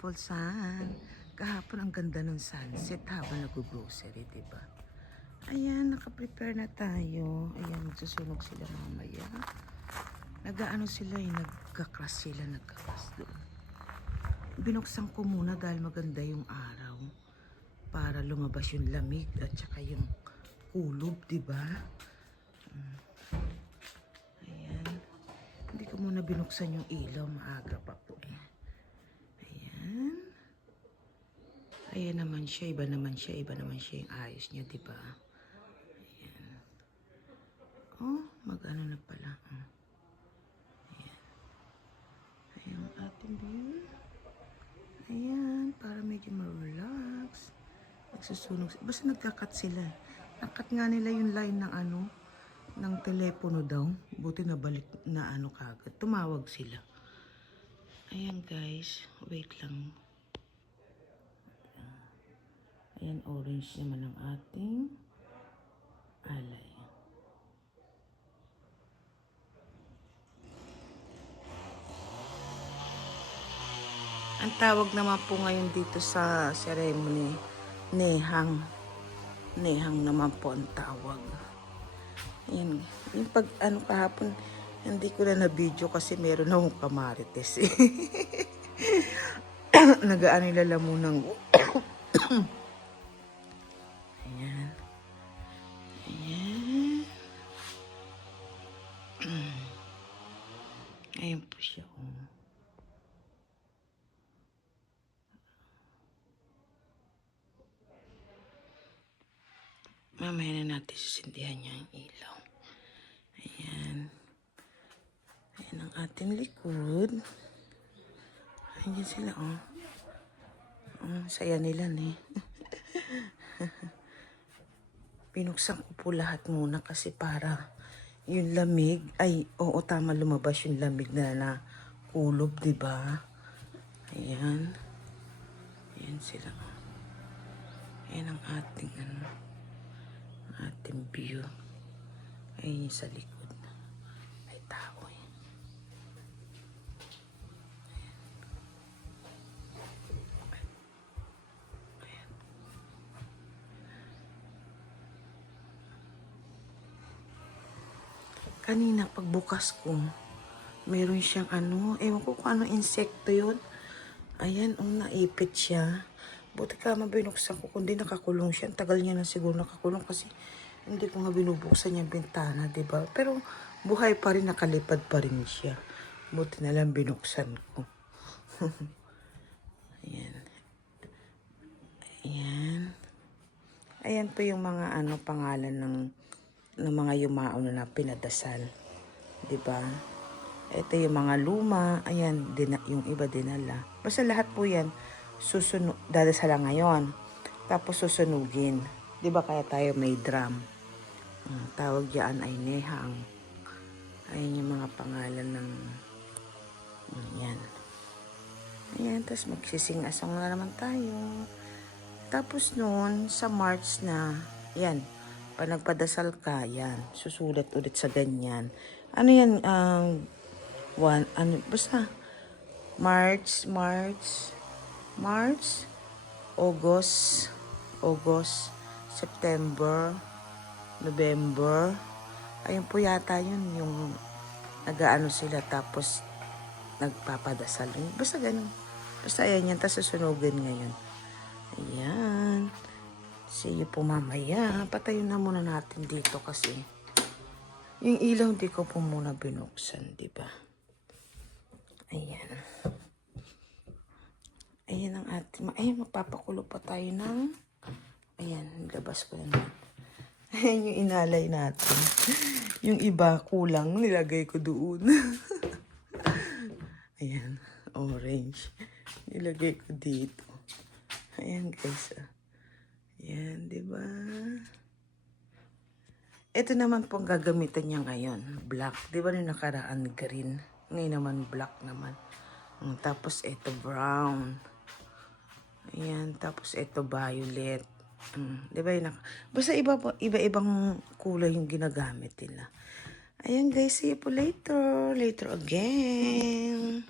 beautiful sun. Kahapon ang ganda ng sunset habang nag-grocery, diba? Ayan, nakaprepare na tayo. Ayan, magsusunog sila mamaya. Nag-ano sila nagkakras sila, nagkakras doon. Binuksan ko muna dahil maganda yung araw. Para lumabas yung lamig at saka yung kulob, diba? Ayan. Hindi ko muna binuksan yung ilaw, maaga pa po eh. Ayan. Ayan naman siya, iba naman siya yung ayos niya, diba? Ayan. Oh, mag-ano na pala. Ayan. Ayan ang ating view. Ayan, para medyo ma-relax. Nagsusunog. Basta nagkakat sila. Nakat nga nila yung line ng ng telepono daw. Buti na balik na kagad. Tumawag sila. Ayan guys, wait lang. Ayan, orange naman ang ating alay. Ang tawag naman po ngayon dito sa ceremony, nehang. Nehang naman po ang tawag. Ayan. Yung pag kahapon, hindi ko na na-video kasi meron na akong kamarites. Nag-ano nila lamunang. Ayan. Ayan. Ayan po siya. Mamaya na natin susindihan niya ang ilaw. Ayan. Ayan ang ating likod. Ayan sila, oh. Saya nila, eh. Pinuksan ko po lahat muna kasi para yung lamig, ay, oo, tama, lumabas yung lamig na kulob, diba? Ayan. Ayan sila. Ayan ang ating, ating view. Ayan yung sa likod. Ay, tao, eh. Kanina, pagbukas ko, meron siyang ewan ko kung anong insekto yun. Ayan, naipit siya. Buti ka mabinuksan ko, kundi nakakulong siya. Ang tagal niya na siguro nakakulong kasi hindi ko nga binubuksan yung bintana, diba? Pero buhay pa rin, nakalipad pa rin siya. Buti na lang binuksan ko. Ayan. Ayan. Ayan po yung mga pangalan ng mga yumao na pinadasal. Diba? Ito yung mga luma. Ayan, yung iba dinala. Basta lahat po yan, dadasala ngayon. Tapos susunugin. Diba kaya tayo may drum? Tawag yan ay nehang. Ayan yung mga pangalan ng yan. Ayan, tapos magsising-asong na naman tayo. Tapos noon, sa March na, yan, pag nagpadasal ka, yan, susulat ulit sa ganyan. Ano yan, basta, March, August, September, November. Ayun po yata yun, yung nag-aano sila tapos nagpapadasal. Basta ganun. Basta ayan yan, tapos susunugin ngayon. Ayan. See you po mamaya. Patayin na muna natin dito kasi yung ilaw hindi ko po muna binuksan, diba? Ayan. Ayan ang ating, magpapakulo pa tayo ng, ayan, labas ko na. Ayan yung inalay natin. Yung iba kulang, nilagay ko doon. Ayan, orange. Nilagay ko dito. Ayan guys. Ayan, diba? Ito naman pong gagamitan niya ngayon. Black. Diba yung nakaraan green? Ngayon naman black naman. Tapos ito brown. Ayan. Tapos ito violet. Diba yun? Basta iba-ibang kulay yung ginagamit nila. Ayan guys, see you po later. Later again.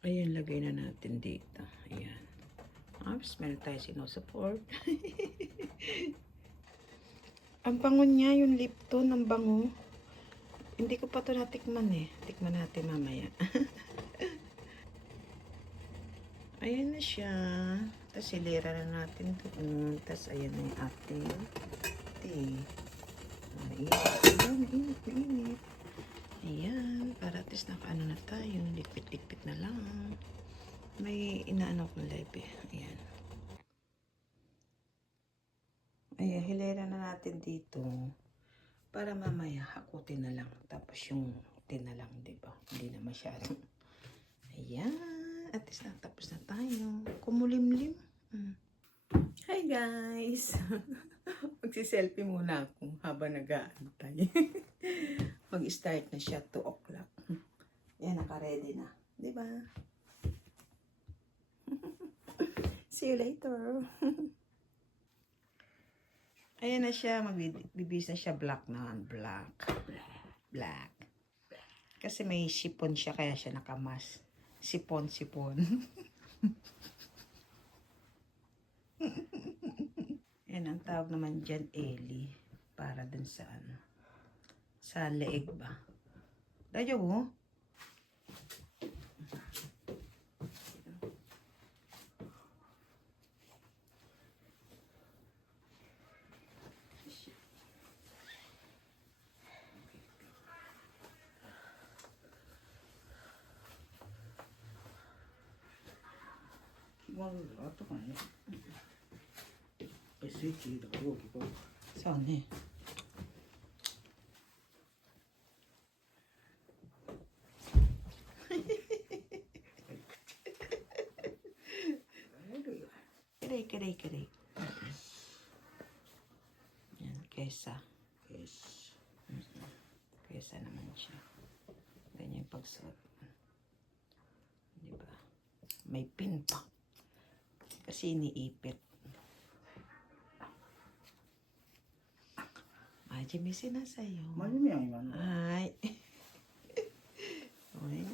Ayan, lagay na natin dito. Ayan. Meron tayo sinusupport. Ang bango niya, yung Lipton, ang bango. Hindi ko pa ito natikman eh. Tikman natin mamaya. Ayan na siya. Tapos silira na natin doon. Tapos ayan na yung ating tea. Mainit. Ayan. Para at least nakaano na tayo. Likpit-likpit na lang. May inaano kong live eh. Ayan. Ayan, hilera na natin dito. Para mamaya, hakutin na lang. Tapos yung tin na lang, diba? Hindi na masyado. Ayan. At least natapos na tayo. Kumulimlim. Hi guys! Magsiselfie muna ako habang nag-aantay. Mag-start na siya 2 o'clock. Yan, naka-ready na. Diba? See you later. Ayan na siya. Magbibis na siya black na. Black. Kasi may sipon siya kaya siya nakamas. Sipon. Yan ang tawag naman dyan, Eli. Para dun sa ano. Sa leeg ba? Dadyo mo?そうね。Kiray. Yan, kesa. Kesa naman siya. Ganyan yung pagsuot. Diba? May pin pa. Kasi iniipit. Majimisin na sa'yo. Majimi ang iwan. Ay. Uy.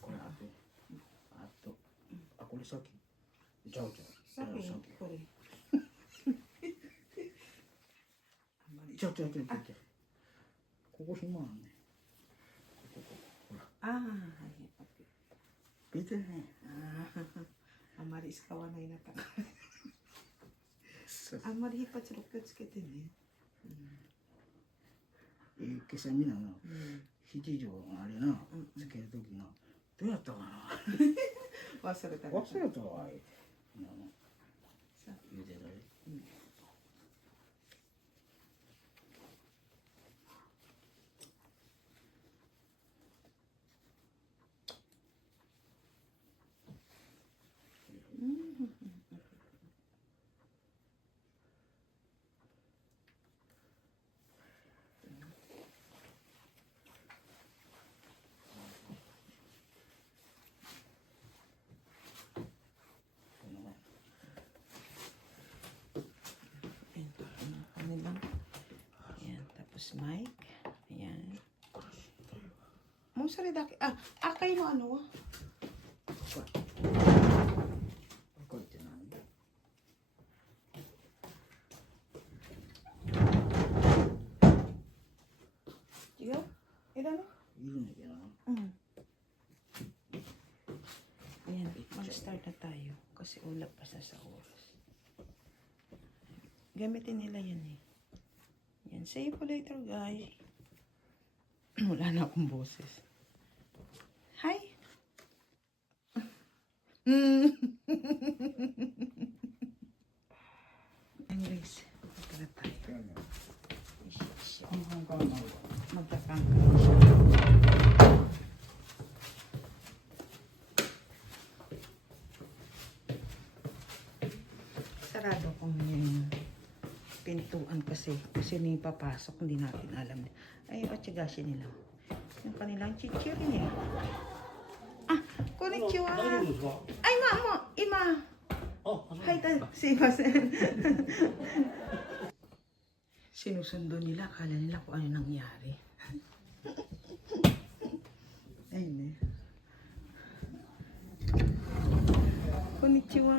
これあとこれさっきちゃうさっきこれ。ちゃうここ紐あんねほらああ、はい。見てねあまり使わない中。あんまり引っ張っちゃ気をつけてね。今朝みんなの七条あれなつけるときなどうやったかな忘れた。忘れたわ言うてたでAno lang. Ayan, tapos mic. Ayan. Mo sa redaki. Akay no ano? これって何違う? Ilan no? いるんだけどな Ayan, mag-start na tayo. Kasi ulap pa sa oras. Gamitin nila yan eh. Yan, see you later guys. Wala na akong boses. Hi! Anyways, magkala tayo. Magkakang ka siya. Sarado kong yung pintuan kasi may papasok, hindi natin alam. Ay, otsagashi nila. yung kanilang chichirin eh. Ah, konnichiwa. 大丈夫ですか？ Ay, ima. あ、そう Hi, simasen. Sinusundo nila, akala nila kung ano nangyari. Ayun eh. Konnichiwa.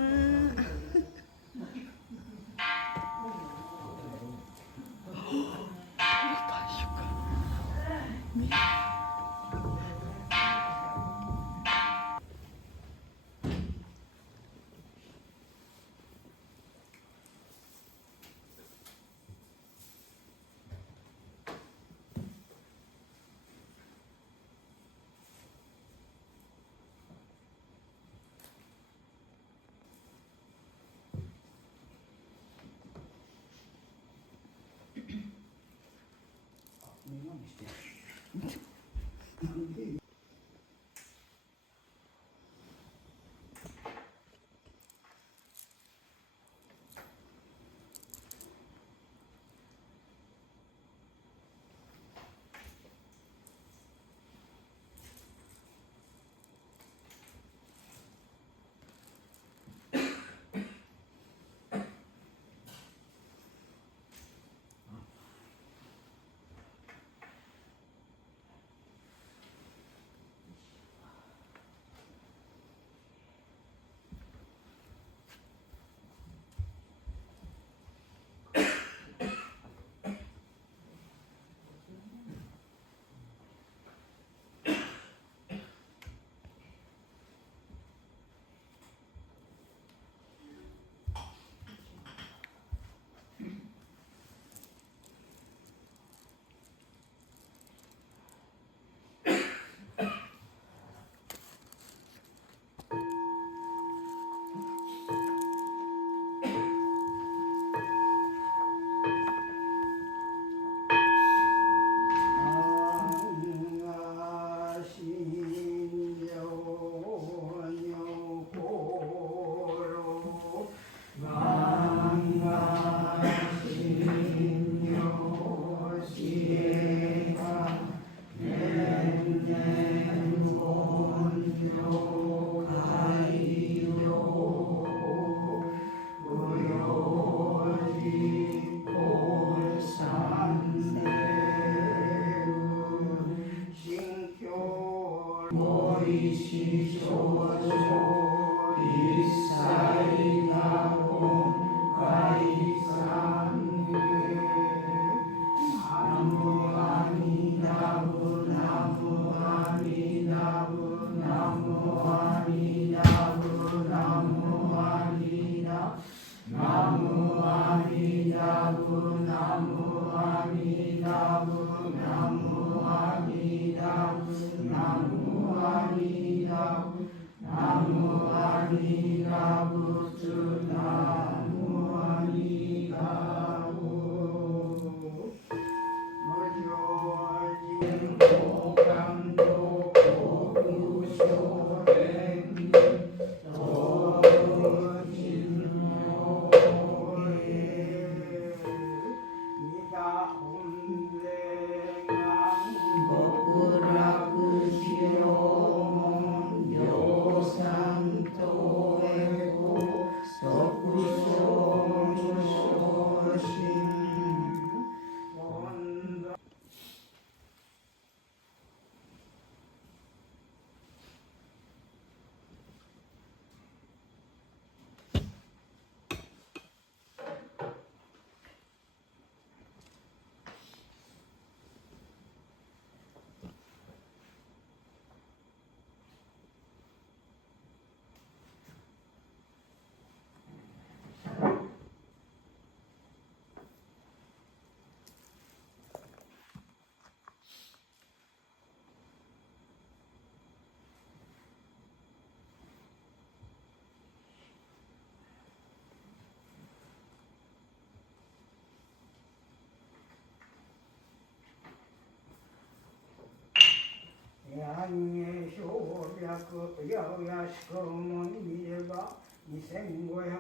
양의 쇼략 여야시금은 미래가 이생고야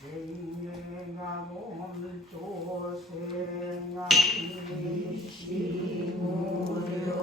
생명하고 조생하니 시무려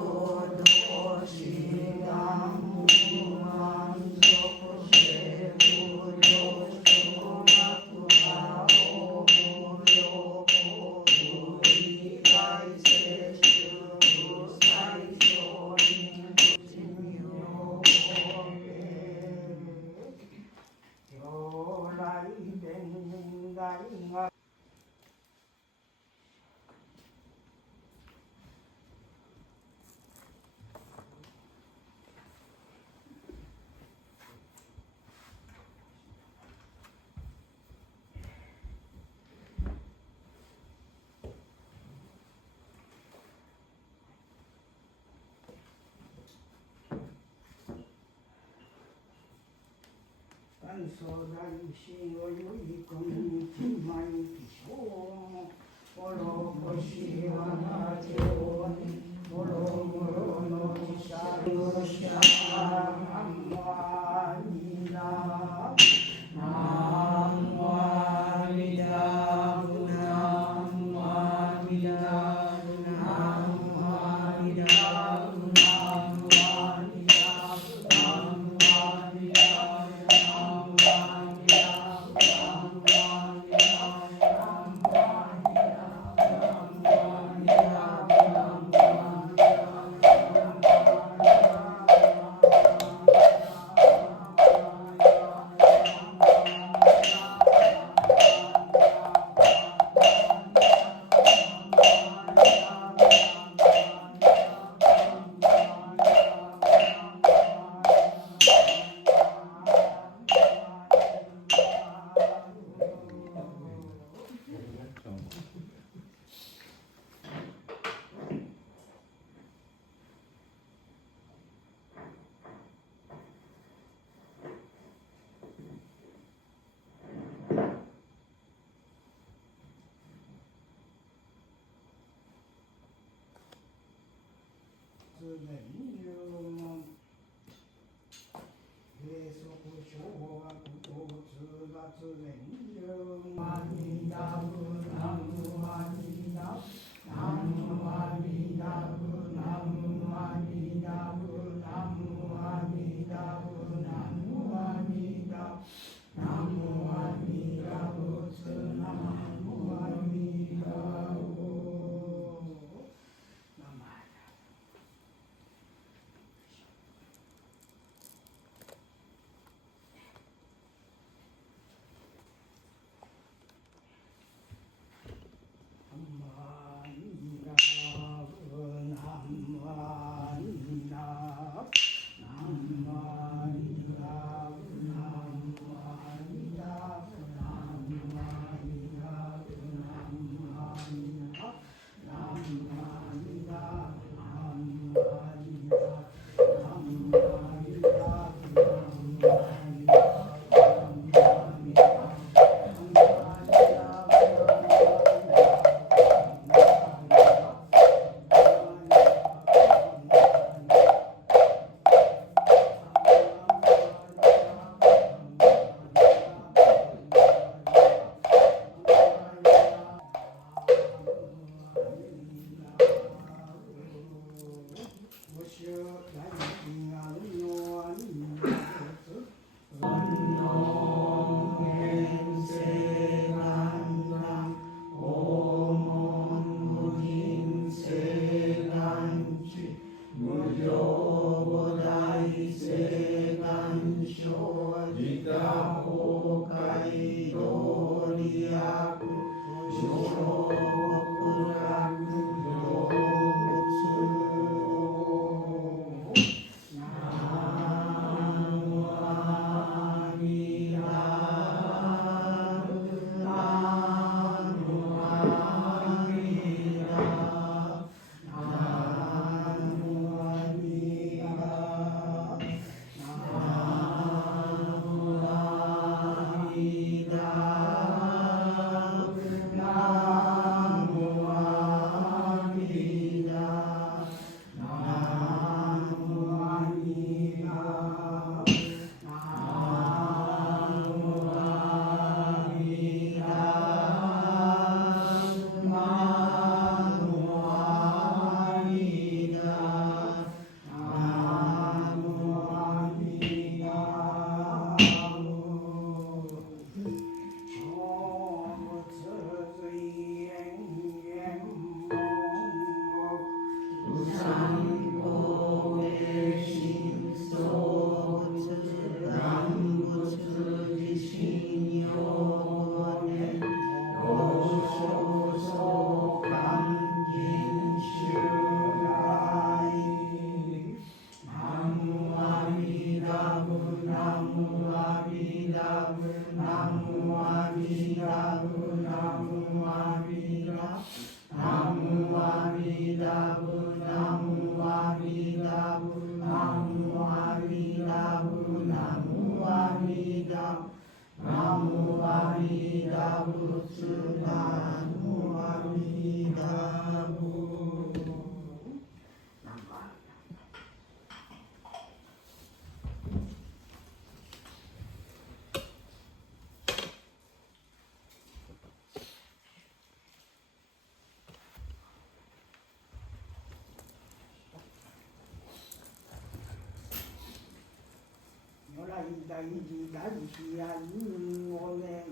如来大慈大悲あいうおね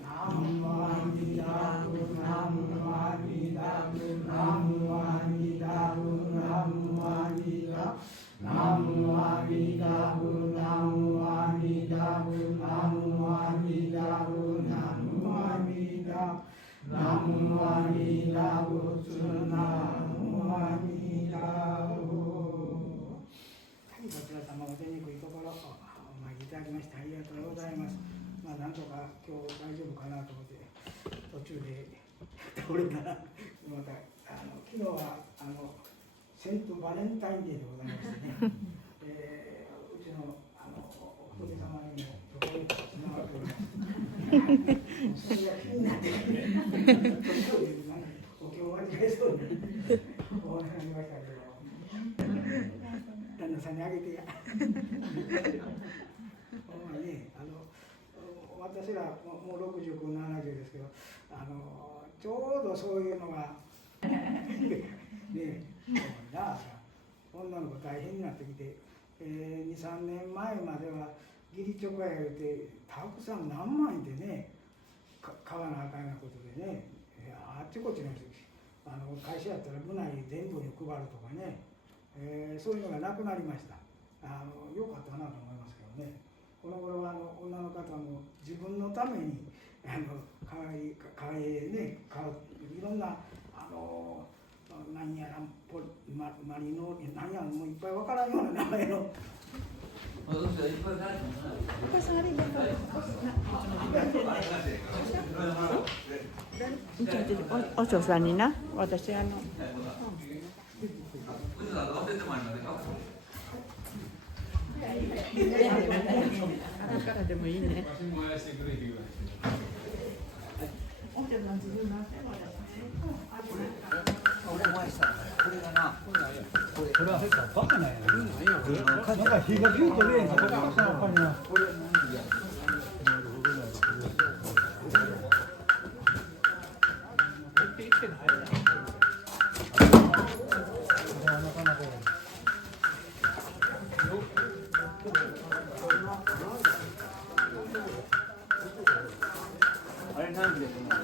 南無阿弥陀佛南無阿弥陀佛南無阿弥陀佛南無阿弥陀佛南無阿弥陀佛南無阿弥陀佛南無阿弥陀佛南無阿弥陀佛南無阿弥陀仏南無阿弥陀佛。はい、こちら様お出にくいところお参りいただきましてありがとうございます。まあなんとか今日大丈夫かなと思って途中で倒れたらまた昨日はセントバレンタインデーでございましてね、うちのお仏様にもチョコレートがつながっております。それが気になってお経を間違えそうにお話しましたけど。旦那さんにあげてや。ほんまにね、私らもう60、70ですけど、ちょうどそういうのがね、女の子大変になってきて、2、3年前までは義理チョコや言うてたくさん何枚でね買わなあかんようなことでね、あっちこっちの会社やったら部内全部に配るとかね。そういうのがなくなりました。よかったなと思いますけどね。この頃は女の方も自分のためにかわいいね、いろんな何やらマリノ何やらもういっぱいわからんような名前の。お嬢さんにな、私だからでもいいね。これは変かバカなんやな。なんか火がピュッと出えへんからバカなお金な。あれなんでこの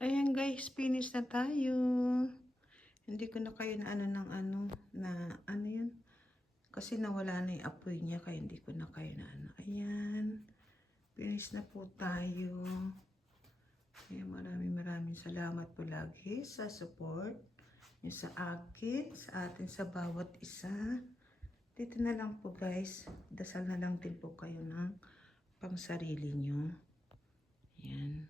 Ayan guys, finish na tayo. Hindi ko na kayo na ano yun. Kasi nawala na yung apoy niya, kaya hindi ko na kayo na Ayan. Finish na po tayo. Ayan, maraming salamat po lagi sa support niyo sa akin, sa atin, sa bawat isa. Dito na lang po guys. Dasal na lang din po kayo ng pang sarili niyo. Ayan.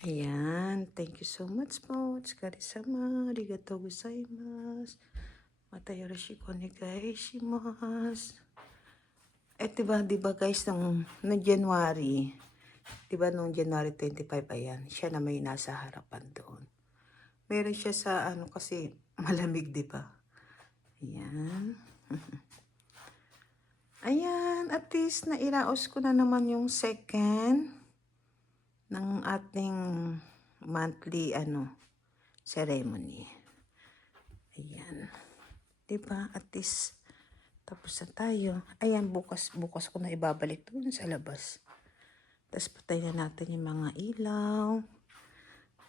Ayan, thank you so much po. Tsukaresama, arigatou gozaimasu. Mata yoroshiku onegai shimasu. Diba guys, nung January, diba nung January 25, ayan, siya na may nasa harapan doon. Meron siya sa kasi malamig, diba? Ayan. Ayan, at least nairaos ko na naman yung second ng ating monthly ceremony. Ayan. Diba? At least tapos na tayo. Ayan, bukas ko na ibabalik dun sa labas. Tapos patay na natin yung mga ilaw.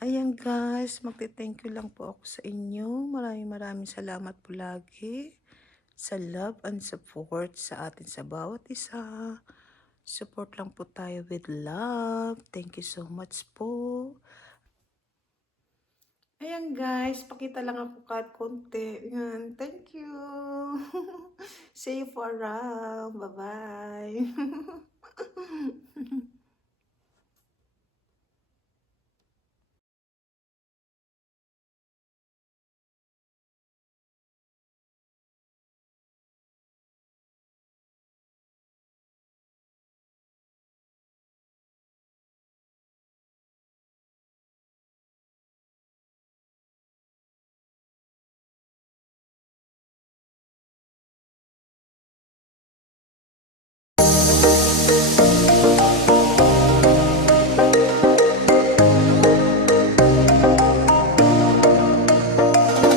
Ayan guys, magte-thank you lang po ako sa inyo. Maraming salamat po lagi sa love and support sa atin sa bawat isa. Support lang po tayo with love. Thank you so much po. Ayan guys, pakita lang ako kahit konti. Ayan, thank you. See you for around. Bye-bye.